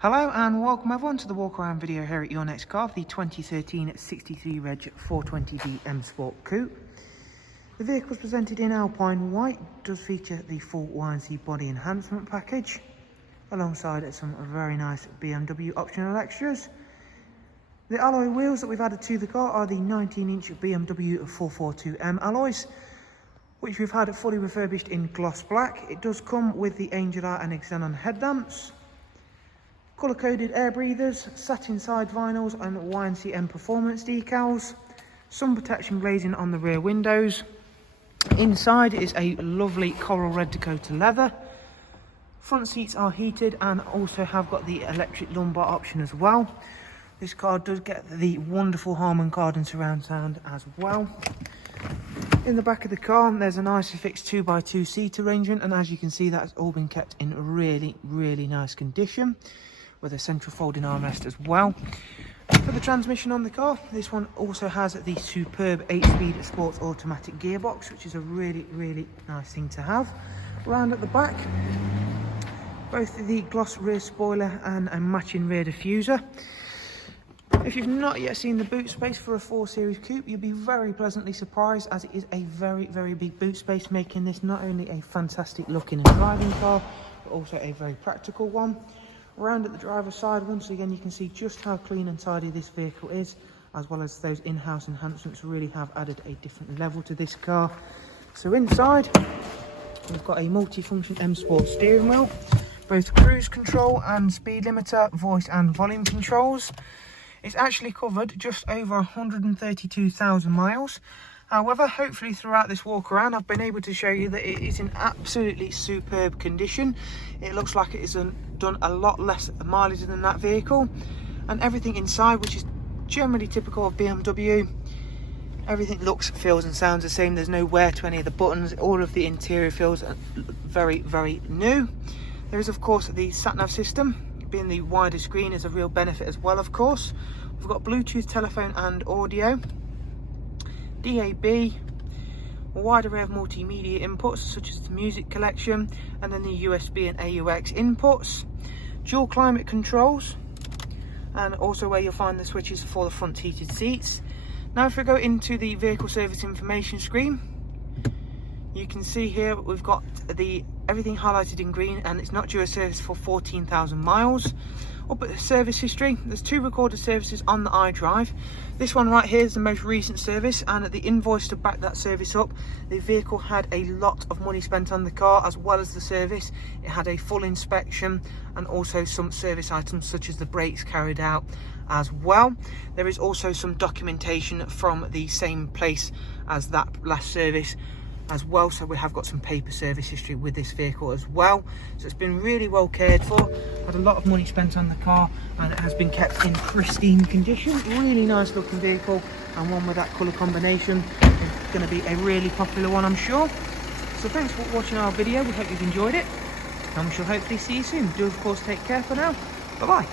Hello and welcome everyone to the walk around video here at your next car, the 2013 63 Reg 420D M Sport Coupe. The vehicle is presented in Alpine White, does feature the full YNC body enhancement package, alongside some very nice BMW optional extras. The alloy wheels that we've added to the car are the 19-inch BMW 442M alloys, which we've had fully refurbished in gloss black. It does come with the Angel Eye and Xenon headlamps, colour-coded air breathers, satin side vinyls and YNC Mperformance decals, sun protection glazing on the rear windows. Inside is a lovely coral red Dakota leather. Front seats are heated and also have got the electric lumbar option as well. This car does get the wonderful Harman Kardon surround sound as well. In the back of the car there's a nicely fixed 2x2 seat arrangement, and as you can see that's all been kept in really nice condition, with a central folding armrest as well. For the transmission on the car, this one also has the superb 8-speed sports automatic gearbox, which is a really nice thing to have. Round at the back, both the gloss rear spoiler and a matching rear diffuser. If you've not yet seen the boot space for a 4 Series Coupe, you'll be very pleasantly surprised, as it is a very big boot space, making this not only a fantastic looking and driving car, but also a very practical one. Around at the driver's side, once again you can see just how clean and tidy this vehicle is, as well as those in-house enhancements really have added a different level to this car. So inside we've got a multi-function M Sport steering wheel, both cruise control and speed limiter, voice and volume controls. It's actually covered just over 132,000 miles. However, hopefully throughout this walk around I've been able to show you that it is in absolutely superb condition. It looks like it has done a lot less mileage than that vehicle, and everything inside, which is generally typical of BMW, everything looks, feels and sounds the same. There's no wear to any of the buttons. All of the interior feels very new. There is of course the Satnav system. Being the wider screen is a real benefit as well, of course. We've got Bluetooth, telephone and audio, DAB, a wide array of multimedia inputs such as the music collection, and then the USB and AUX inputs, dual climate controls, and also where you'll find the switches for the front heated seats. Now if we go into the vehicle service information screen, you can see here we've got everything highlighted in green, and it's not due a service for 14,000 miles. Up at the service history, there's 2 recorded services on the iDrive. This one right here is the most recent service, and at the invoice to back that service up, the vehicle had a lot of money spent on the car as well as the service. It had a full inspection and also some service items such as the brakes carried out as well. There is also some documentation from the same place as that last service as well, so we have got some paper service history with this vehicle as well. So it's been really well cared for, had a lot of money spent on the car, and it has been kept in pristine condition. Really nice looking vehicle, and one with that colour combination is going to be a really popular one, I'm sure. So thanks for watching our video. We hope you've enjoyed it, and we shall hopefully see you soon. Do of course take care for now. Bye bye.